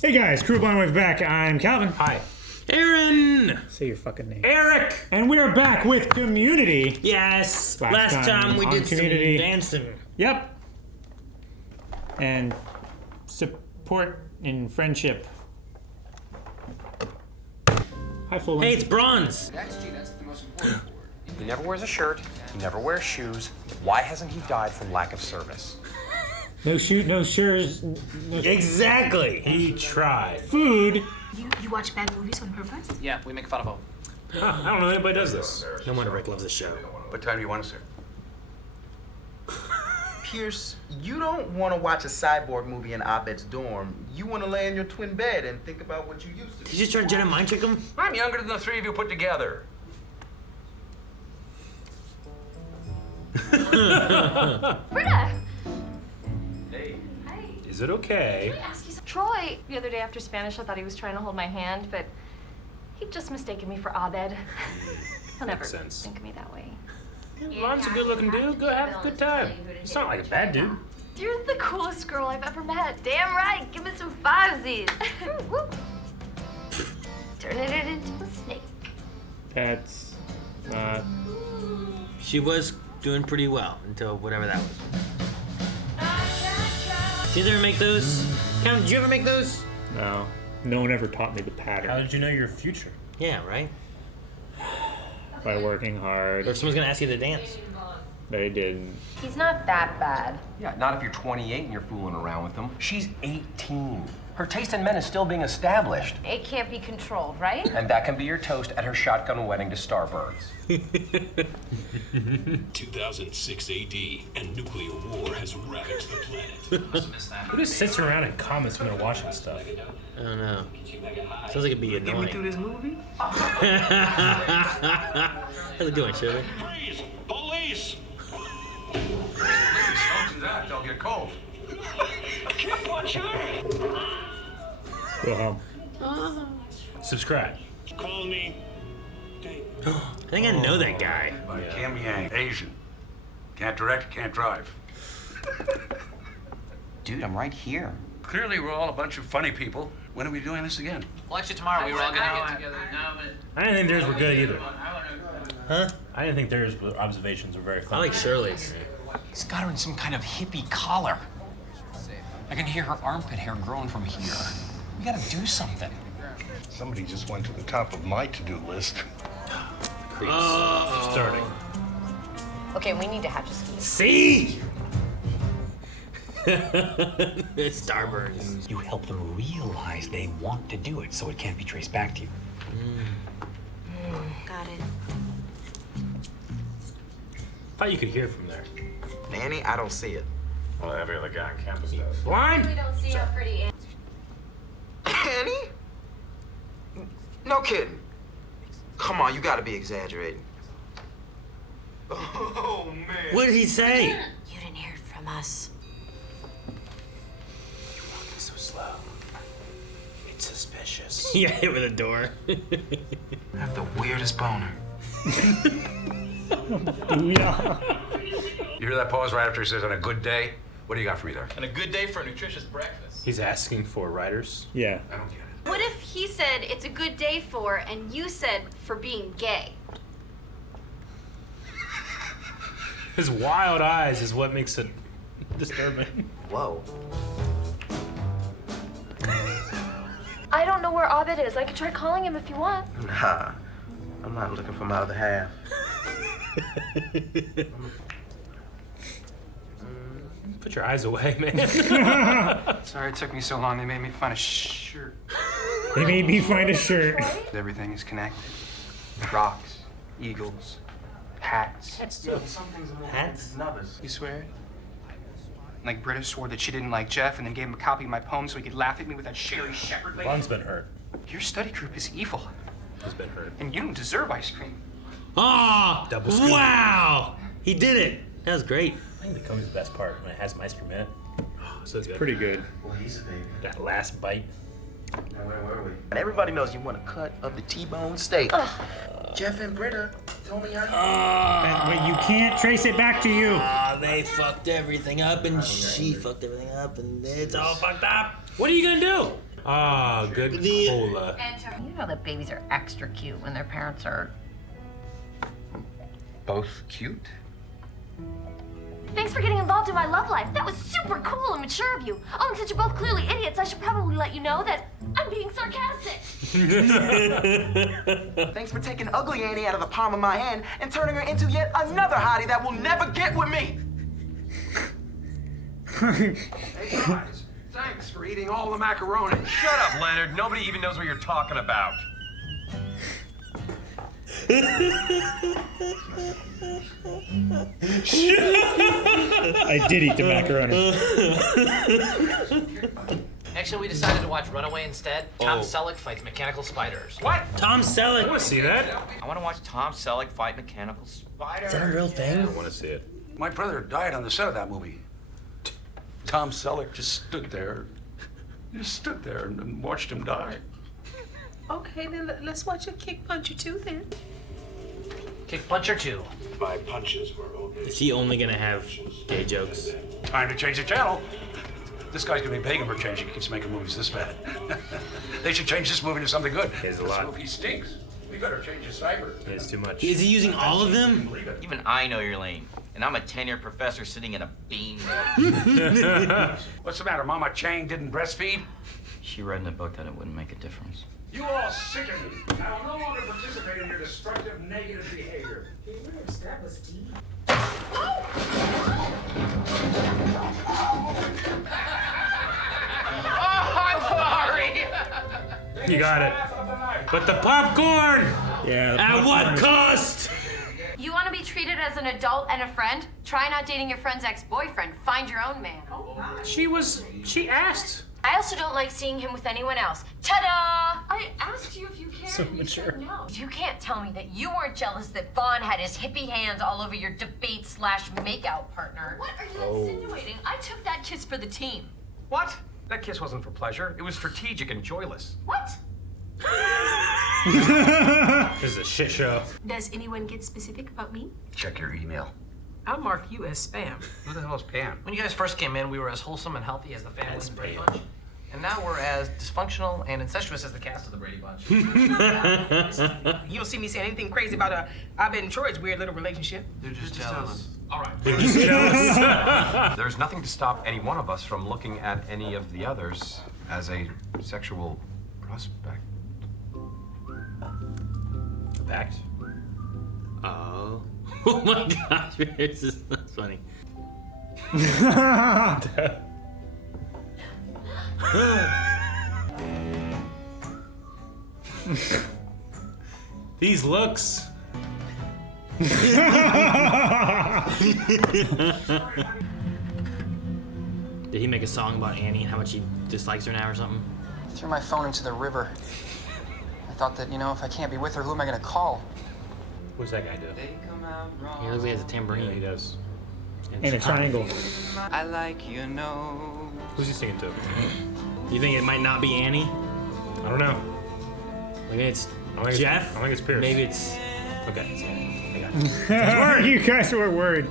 Hey guys, Crew Bond Wave back. I'm Calvin. Hi. Aaron! Say your fucking name. Eric! And we're back with Community. Yes! Last time we did Community. some dancing. Yep. And support and friendship. Hi, Flo. Hey, it's Bronze! That's the most important word. He never wears a shirt. He never wears shoes. Why hasn't he died from lack of service? No shoot, no shirts. No Exactly! He tried. food. You watch bad movies on purpose? Yeah, we make fun of them. I don't know anybody does this. No wonder Rick loves the show. What time do you want us there? Pierce, you don't want to watch a cyborg movie in Abed's dorm. You want to lay in your twin bed and think about what you used to do. You just trying to Jedi mind trick him? I'm younger than the three of you put together. Britta! Hey. Hi. Is it okay? Can I ask you something? Troy, the other day after Spanish, I thought he was trying to hold my hand, but he'd just mistaken me for Abed. He'll never Makes sense. think of me that way. Ron's a good-looking dude. Go have a good time. He's not like a bad dude. You're the coolest girl I've ever met. Damn right. Give me some fivesies. Turning it into a snake. That's not. She was doing pretty well until whatever that was. Did you ever make those? Count, did you ever make those? No. No one ever taught me the pattern. How did you know your future? Yeah, right? By working hard. Or if someone's gonna ask you to dance. They didn't. He's not that bad. Yeah, not if you're 28 and you're fooling around with them. She's 18. Her taste in men is still being established. It can't be controlled, right? And that can be your toast at her shotgun wedding to Starbirds. 2006 AD, and nuclear war has ravaged the planet. Who just sits around and comments when they're watching stuff? I don't know. Sounds like it'd be annoying. Get me through this movie? How's it going, Shirley? Freeze! Police! Don't do that, they'll get cold. I can't watch her! Go home. Subscribe. Call me. I think I know that guy. But Cam Yang, Asian. Can't direct, can't drive. Dude, I'm right here. Clearly, we're all a bunch of funny people. When are we doing this again? Well, actually, tomorrow we were all gonna get together. No, but I didn't think theirs were good either. I wanna. Huh? I didn't think theirs observations were very funny. I like Shirley's. He's got her in some kind of hippie collar. I can hear her armpit hair growing from here. We gotta do something. Somebody just went to the top of my to-do list. Creeps. Starting. Okay, we need to hatch a scheme. See? Starburns. You help them realize they want to do it so it can't be traced back to you. Got it. Thought you could hear from there. Nanny, I don't see it. Well, every other guy on campus does. Blind? We don't see how pretty Annie? No kidding. Come on, you gotta be exaggerating. Oh, man. What did he say? You didn't hear it from us. You're walking so slow. It's suspicious. Yeah, hit with a door. I have the weirdest boner. Booyah. You hear that pause right after he says, on a good day? What do you got for me there? And a good day for a nutritious breakfast. He's asking for writers. Yeah. I don't get it. What if he said it's a good day for, and you said for being gay? His wild eyes is what makes it disturbing. Whoa. I don't know where Abed is. I could try calling him if you want. Nah, I'm not looking for my other half. Put your eyes away, man. Sorry it took me so long. They made me find a shirt. They made me find a shirt. Everything is connected. Rocks, eagles, hats. Hats too. Hats? You swear? Like Britta swore that she didn't like Jeff and then gave him a copy of my poem so he could laugh at me with that Sherry Shepherd lady. Lon's been hurt. Your study group is evil, He's been hurt. and you don't deserve ice cream. Oh! Double scoop. Wow! He did it. That was great. I think the come's the best part when it has some ice cream in it. Oh, so it's good. Pretty good. Well, he's a baby. That last bite. Now, where were we? And everybody knows you want a cut of the T-bone steak. Jeff and Britta told me how Wait, you can't trace it back to you. They fucked everything up, and she fucked everything up, and it's all fucked up. What are you gonna do? Ah, good cola. You know that babies are extra cute when their parents are. Both cute? Thanks for getting involved in my love life. That was super cool and mature of you. Oh, and since you're both clearly idiots, I should probably let you know that I'm being sarcastic. Thanks for taking ugly Annie out of the palm of my hand and turning her into yet another hottie that will never get with me. Hey, guys, thanks for eating all the macaroni. Shut up, Leonard. Nobody even knows what you're talking about. I did eat the macaroni. Actually, we decided to watch Runaway instead. Tom Selleck fights mechanical spiders. What? Tom Selleck. I want to see that. I want to watch Tom Selleck fight mechanical spiders. Is that a real thing? I want to see it. My brother died on the set of that movie. Tom Selleck just stood there and watched him die. Okay, then let's watch a kick punch or two then. Kick punch or two. My punches were only. Is he only gonna have gay jokes? Time to change the channel. This guy's gonna be begging for change. He keeps making movies this bad. They should change this movie to something good. There's a This lot. movie stinks. We better change his cyber. It's too much. Is he using all of them? Even I know you're lame. And I'm a tenured professor sitting in a bean. What's the matter? Mama Chang didn't breastfeed? She read in the book that it wouldn't make a difference. You all sicken me. I will no longer participate in your destructive, negative behavior. That was deep. I'm sorry. You got it. But the popcorn! Yeah. the At popcorn what is- cost? You want to be treated as an adult and a friend? Try not dating your friend's ex-boyfriend. Find your own man. She asked. I also don't like seeing him with anyone else. Ta-da! I asked you if you cared. So and you mature. said no. You can't tell me that you weren't jealous that Vaughn had his hippie hands all over your debate/makeout partner. What are you insinuating? I took that kiss for the team. What? That kiss wasn't for pleasure. It was strategic and joyless. What? This is a shit show. Does anyone get specific about me? Check your email. I'll mark you as spam. Who the hell is Pam? When you guys first came in, we were as wholesome and healthy as the family in the Brady Bunch. And now we're as dysfunctional and incestuous as the cast of the Brady Bunch. You don't see me saying anything crazy about Abed and Troy's weird little relationship. They're just jealous. All right. There's nothing to stop any one of us from looking at any of the others as a sexual prospect. Pact? Oh. Oh my gosh, this is that's funny. These looks. Did he make a song about Annie and how much he dislikes her now or something? Threw my phone into the river. I thought that, if I can't be with her, who am I gonna call? What's that guy do? He looks like he has a tambourine. Yeah, he does. And a triangle. I like nose. Who's he singing to? You think it might not be Annie? I don't know. Maybe it's I think Jeff? I think it's Pierce. Maybe it's... Okay, it's Annie. I got it. You guys were worried.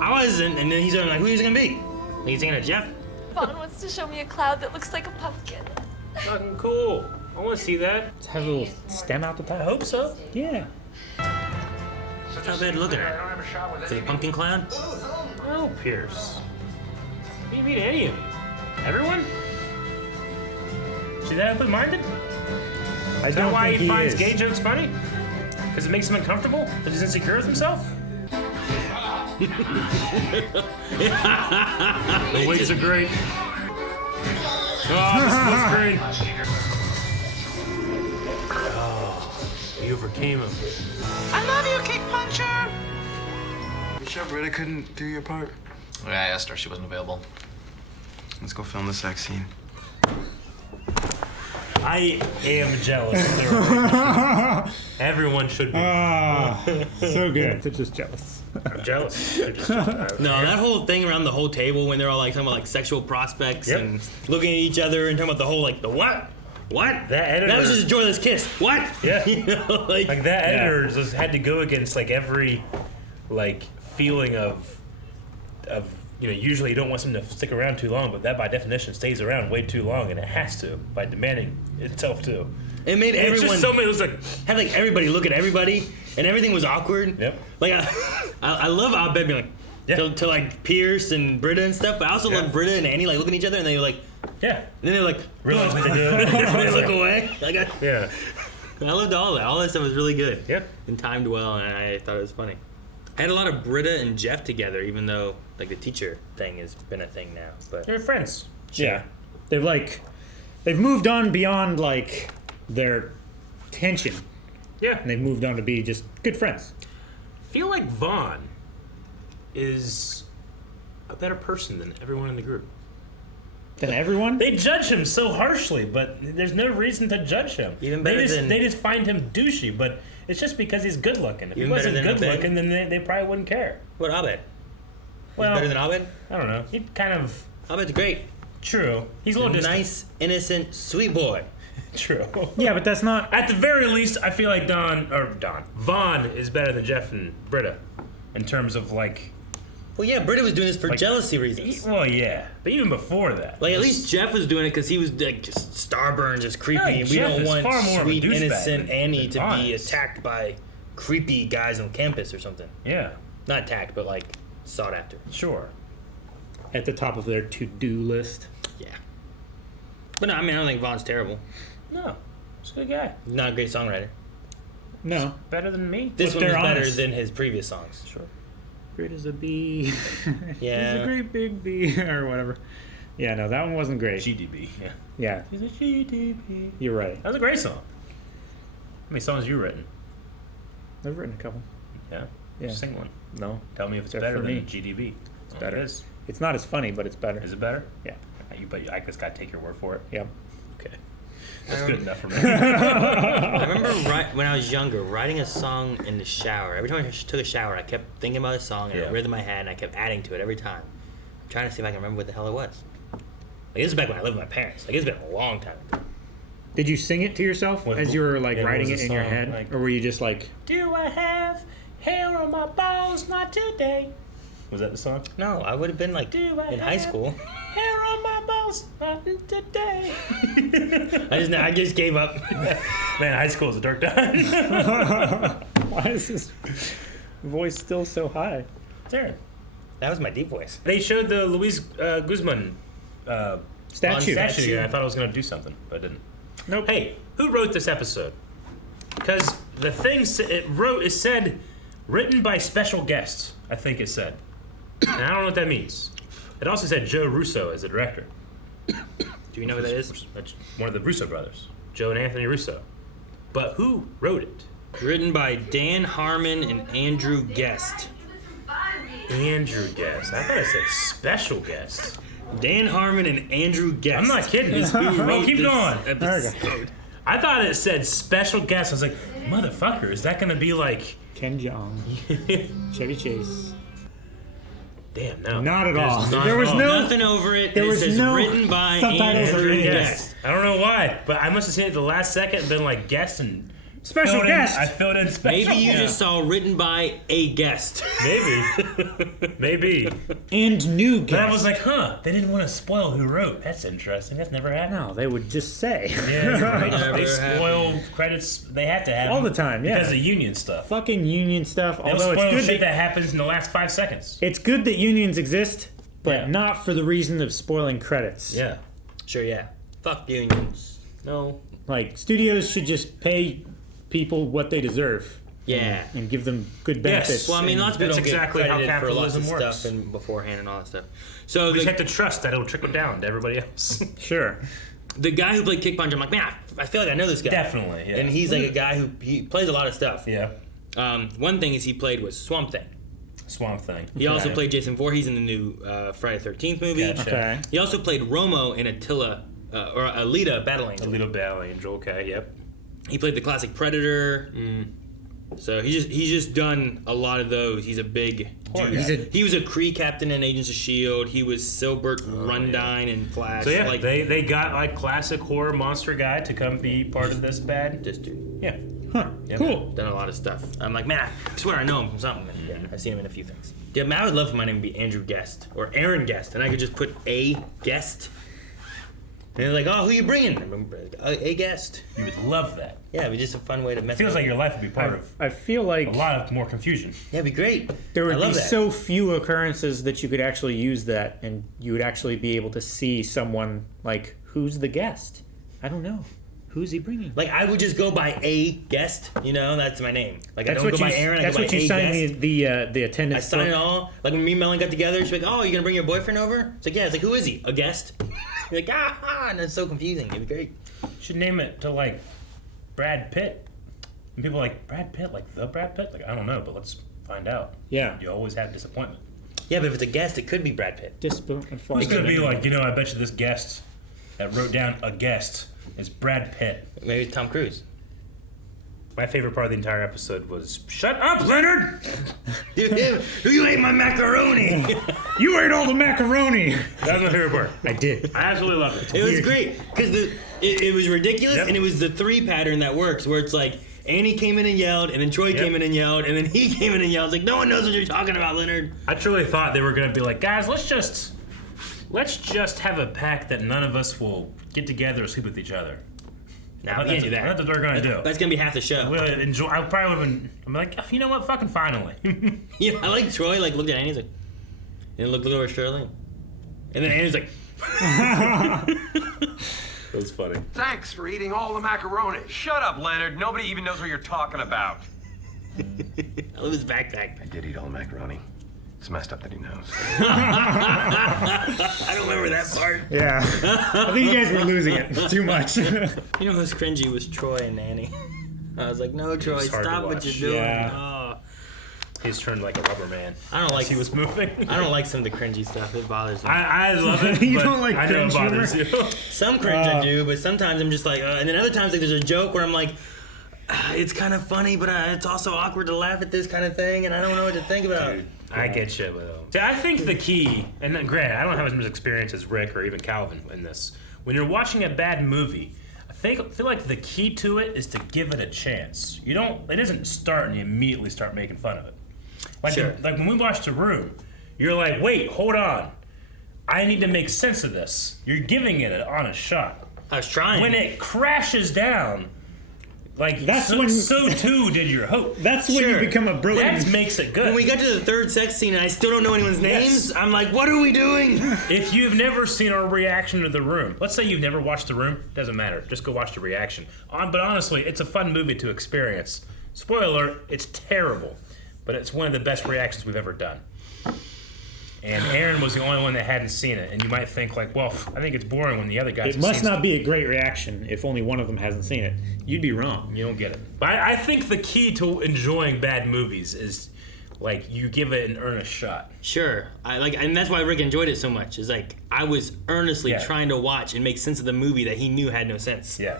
I wasn't, and then he's like, who's he gonna be? He's singing to Jeff? Vaughn wants to show me a cloud that looks like a pumpkin. Fucking cool. I want to see that. Does it have a little stem out the top? I hope so. Yeah. That's how bad looking at it. Is it a pumpkin clown? Oh, Pierce. What do you mean any of them? Everyone? Is he that open-minded? I Is that don't why think he finds is. gay jokes funny? Because it makes him uncomfortable? Because he's insecure with himself? The wigs are great. Oh, this was great. Oh, you overcame him. I love you, kick puncher. You sure Britta couldn't do your part? Yeah, I asked her. She wasn't available. Let's go film the sex scene. I am jealous. Everyone should be. So good. They're just jealous. I'm jealous. They're just jealous. No, that whole thing around the whole table when they're all like talking about like sexual prospects Yep. and looking at each other and talking about the whole like the what? What? That editor. That was just a joyless kiss. What? Yeah. You know, like That editor just had to go against like every like feeling of usually you don't want something to stick around too long, but that by definition stays around way too long, and it has to by demanding itself to. It made And everyone. It's just so many. It was like had like everybody look at everybody, and everything was awkward. Yep. Like I love Abed being like to like Pierce and Britta and stuff, but I also love Britta and Annie like looking at each other, and they were like, and then they're like, realize what they do. they look away. Like yeah. I loved all that. All that stuff was really good. Yep. And timed well, and I thought it was funny. I had a lot of Britta and Jeff together, even though like the teacher thing has been a thing now. But they're friends. Yeah, they've moved on beyond like their tension. Yeah, and they've moved on to be just good friends. I feel like Vaughn is a better person than everyone in the group. Than everyone? They judge him so harshly, but there's no reason to judge him. Even better they just find him douchey, but it's just because he's good looking. If he Even better wasn't than good Abed? looking, then they probably wouldn't care. What Abed? Well, He's better than Abed? I don't know. He kind of. Abed's great. True. He's a little distant. Nice, innocent, sweet boy. True. Yeah, but that's not. At the very least, I feel like Vaughn is better than Jeff and Britta, in terms of like. Well, yeah, Britta was doing this for Like, jealousy reasons. Well, yeah, but even before that, Like at least Jeff was doing it because he was like just starburns, just creepy, Yeah, and we Jeff don't is want far more of a sweet, douchebag innocent than Annie to Vaughn be is. attacked by creepy guys on campus or something. Yeah. Not attacked, but like sought after. Sure. At the top of their to-do list. Yeah. But no, I mean I don't think Vaughn's terrible. No, he's a good guy. He's not a great songwriter. No. Better than me. This But one is they're better honest. than his previous songs. Sure. Great as a bee. Yeah. He's a great big bee or whatever. Yeah, no, that one wasn't great. GDB. Yeah. Yeah, He's a GDB. you're right. That was a great song. How many songs have you written? I've written a couple. Yeah. Yeah. Just sing one. No, Tell me if it's They're better for than me. GDB. it's better. It is. It's not as funny, but it's better. Is it better? Yeah. But I just gotta take your word for it. Yep. Okay. That's good enough for me. I remember when I was younger, writing a song in the shower. Every time I took a shower, I kept thinking about a song and it rhythm in my head, and I kept adding to it every time. I'm trying to see if I can remember what the hell it was. Like this is back when I lived with my parents. Like it's been a long time ago. Did you sing it to yourself as you were like Yeah, what writing was it the in your song? head, Like- or were you just like? Do I have hair on my balls? Not today. Was that the song? No, I would have been like Do I in high have school. Hair on my balls? Not today. I just gave up. Man, high school is a dark time. Why is this voice still so high? There. That was my deep voice. They showed the Luis Guzman Statue. statue, and I thought I was going to do something, but I didn't. Nope. Hey, who wrote this episode? Because the thing it said written by special guests, I think it said. And I don't know what that means. It also said Joe Russo as the director. Do you know who that is? That's one of the Russo brothers, Joe and Anthony Russo. But who wrote it? Written by Dan Harmon and Andrew Guest. Andrew Guest. I thought it said special guest. Dan Harmon and Andrew Guest. I'm not kidding. Is who wrote Keep this going. episode. I thought it said special guest. I was like, motherfucker, is that going to be like... Ken Jeong, Chevy Chase. Damn, no. Not at all. Not There at was all. no. Nothing over it. There It was says no written by subtitles or Andrew anything. Guest. I don't know why, but I must have seen it at the last second and been like guest and... Special filled in- guest. I filled in special. Maybe you just saw written by a guest. Maybe. Maybe. And new guest. But I was like, huh, they didn't want to spoil who wrote. That's interesting. That's never happened. No, they would just say. Yeah, they Never spoil credits. They have to have All them the time, yeah. because of union stuff. Fucking union stuff. They'll Although spoil it's good shit that that happens in the last 5 seconds. it's good that unions exist, but Yeah. not for the reason of spoiling credits. Yeah. Sure, yeah. Fuck unions. No. Like studios should just pay people what they deserve. Yeah. And give them good benefits. Well, I mean, lots of people That's don't get exactly how credited for lots of capitalism works. stuff and beforehand and all that stuff. So We just the, have to trust that it'll trickle down to everybody else. Sure. the guy who played Kick Punch, I'm like, man, I feel like I know this guy. Definitely, yeah. And he's like a guy who he plays a lot of stuff. Yeah. One thing is he played was Swamp Thing. Swamp Thing. He also Okay. played Jason Voorhees in the new Friday the 13th movie. Gotcha. Okay. He also played Romo in Attila, or Alita Battle A Angel. little Battle Angel. Okay. Yep. He played the classic Predator. So he's just done a lot of those. He's a big dude. He was a Kree captain in Agents of S.H.I.E.L.D. He was Silbert Rundine in Flash. So yeah, like, they got like classic horror monster guy to come be part of this bad. this dude. Yeah. Huh. Yeah, Cool. Done a lot of stuff. I'm like, man, I swear I know him from something. And yeah, I've seen him in a few things. Yeah, man, I would love for my name to be Andrew Guest or Aaron Guest, and I could just put a guest. And they're like, oh, who you bringing? A guest. You would love that. Yeah, it'd be just a fun way to mess. It feels like your life would be part of. I feel like a lot of more confusion. Yeah, it'd be great. There would I be love that. so few occurrences that you could actually use that, and you would actually be able to see someone like, who's the guest? I don't know. Who's he bringing? Like, I would just go by a guest, you know? That's my name. Like, That's I don't what go by you- Aaron, I that's go by what you a sign guest. the attendance I sign book. it all. Like, when me and Melon got together, she's like, oh, you gonna bring your boyfriend over? It's like, yeah. It's like, who is he? A guest? You're like, and it's so confusing. It'd be great. Should name it to, like, Brad Pitt. And people are like, Brad Pitt? Like, the Brad Pitt? Like, I don't know, but let's find out. Yeah. You always have disappointment. Yeah, but if it's a guest, it could be Brad Pitt. Who's gonna be like, you know, I bet you this guest that wrote down a guest is Brad Pitt. Maybe it's Tom Cruise. My favorite part of the entire episode was, shut up, Leonard! You ate my macaroni! You ate all the macaroni! That was my favorite part. I did. I absolutely loved it. It was great, because it was ridiculous, and it was the 3 pattern that works, where it's like, Annie came in and yelled, and then Troy came in and yelled, and then he came in and yelled. It's like, no one knows what you're talking about, Leonard. I truly thought they were gonna be like, guys, let's just have a pact that none of us will get together or sleep with each other. Nah, we can't do that. That's what they're gonna do. That's gonna be half the show. I probably would have been. I'm like, you know what? Fucking finally. Yeah, I like Troy. Like looked at Annie, he's like, and looked over at Shirley, and then Annie's like, That was funny. Thanks for eating all the macaroni. Shut up, Leonard. Nobody even knows what you're talking about. I love his backpack. I did eat all the macaroni. It's messed up that he knows. I don't remember that part. Yeah. I think you guys were losing it too much. You know who's cringy was Troy and Annie. I was like, no, Troy, was hard to stop what watch. you're doing. Yeah. Oh. He's turned like a rubber man. I don't like he was moving. I don't like some of the cringy stuff. It bothers me. I love it. You but don't like I know it cringe bothers humor? you. Some cringe I do, but sometimes I'm just like, and then other times like there's a joke where I'm like, it's kind of funny, but it's also awkward to laugh at this kind of thing, and I don't know what to think about. Dude, I get shit with them. See, I think the key, and granted, I don't have as much experience as Rick or even Calvin in this. When you're watching a bad movie, I feel like the key to it is to give it a chance. You don't. It doesn't start and you immediately start making fun of it. Like, Sure. like when we watched The Room, you're like, wait, hold on. I need to make sense of this. You're giving it an honest shot. I was trying. When it crashes down, like That's so, when- so too did your hope. That's when Sure. you become a brilliant. That makes it good. When we got to the third sex scene and I still don't know anyone's names, Yes. I'm like, what are we doing? If you've never seen our reaction to The Room, let's say you've never watched The Room, doesn't matter. Just go watch the reaction. But honestly, it's a fun movie to experience. Spoiler alert, it's terrible, but it's one of the best reactions we've ever done. And Aaron was the only one that hadn't seen it, and you might think like, well, I think it's boring when the other guys It have must seen not be a great reaction if only one of them hasn't seen it. You'd be wrong. You don't get it. But I think the key to enjoying bad movies is like you give it an earnest shot. Sure, I like, and that's why Rick enjoyed it so much. Is like I was earnestly Yeah. trying to watch and make sense of the movie that he knew had no sense. Yeah.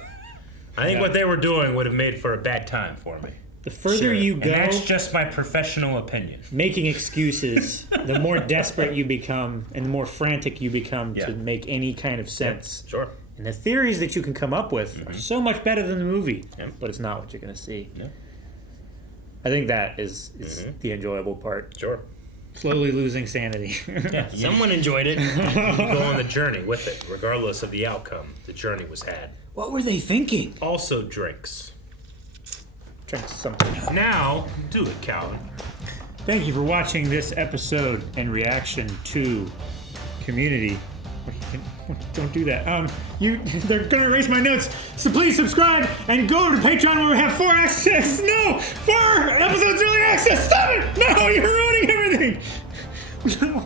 I think what they were doing would have made for a bad time for me. The further Sure. you And go, that's just my professional opinion. making excuses, the more desperate you become and the more frantic you become Yeah. to make any kind of sense. Sure. And the theories that you can come up with are so much better than the movie, Yep. but it's not what you're going to see. Yeah. I think that is the enjoyable part. Sure. Slowly losing sanity. Yeah. Someone enjoyed it. You go on the journey with it, regardless of the outcome. The journey was had. What were they thinking? Also drinks. Drink something. Now, do it, Calvin. Thank you for watching this episode and reaction to Community. Don't do that. They're gonna erase my notes. So please subscribe and go to Patreon where we have 4 access. No, 4 episodes early access. Stop it! No, you're ruining everything. No.